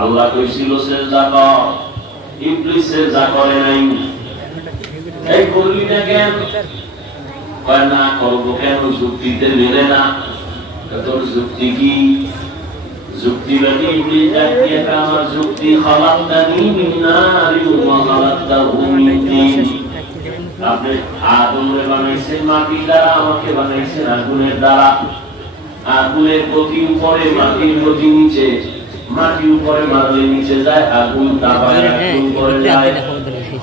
আল্লাহ কইছিল, সেজদা কর। ইবলিস সেজদা করে নাই, এই করলি না কেন? কয়, না, করব কেন? যুক্তিতে মেলে না। তোর যুক্তি কি? যুক্তি বাকি ইবলিস দিয়ে আমার যুক্তি খালাকতানি মিন নারি ওয়া খালাকতাহু মিন তিন আপনি আগুনে বানাইছেন মাটির দ্বারা, আমাকে বানাইছেন আগুনের দ্বারা। আগুনের গতি উপরে, মাটির গতি নিচে। মাটি উপরে মারলে নিচে যায় আগুন দাবায় আগুন উপরে যায়।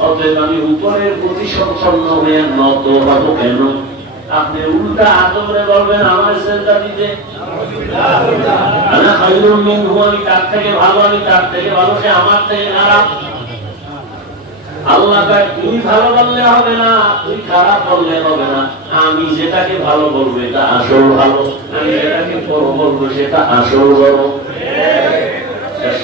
অতএব আমি উপরের প্রতি সম্পন্ন হয়ে নত হব কেন? আপনি উল্টা আদমরে বলবেন আমার সেজদা দিতে। আনা খায়রুম মিনহু আমি তার থেকে ভালো আমি তার থেকে ভালো সে আমার থেকে খারাপ। আল্লাহ কয় তুই ভালো বললে হবে না তুই খারাপ বললে হবে না। আমি যেটাকে ভালো বলব এটা আসল ভালো। আমি যেটাকে বড় বলব সেটা আসল বড়।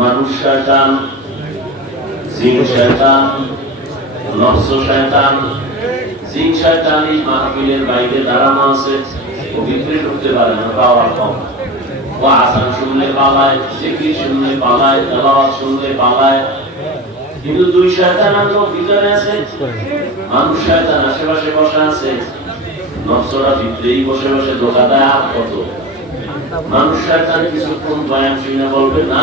মানুষ শয়তান জিন শয়তান নফস শয়তান জিন শয়তান মাহফিলের বাইরে দাঁড়ানো আছে ও ভিতরে ঢুকতে পারে না, পাওয়ার কম। ও আসান শুনলে পালায়, জিকির শুনলে পালায়, তেলাওয়াত শুনলে পালায়। কিন্তু দুই শয়তান আলো ভিতরে আছে মানুষ শয়তান আশেপাশে বসে আছে, নফসরা ভিতরেই বসে বসে ধোকা আর কত। মানুষ শয়তান কিছুক্ষণ বয়ান শুনে বলবে, না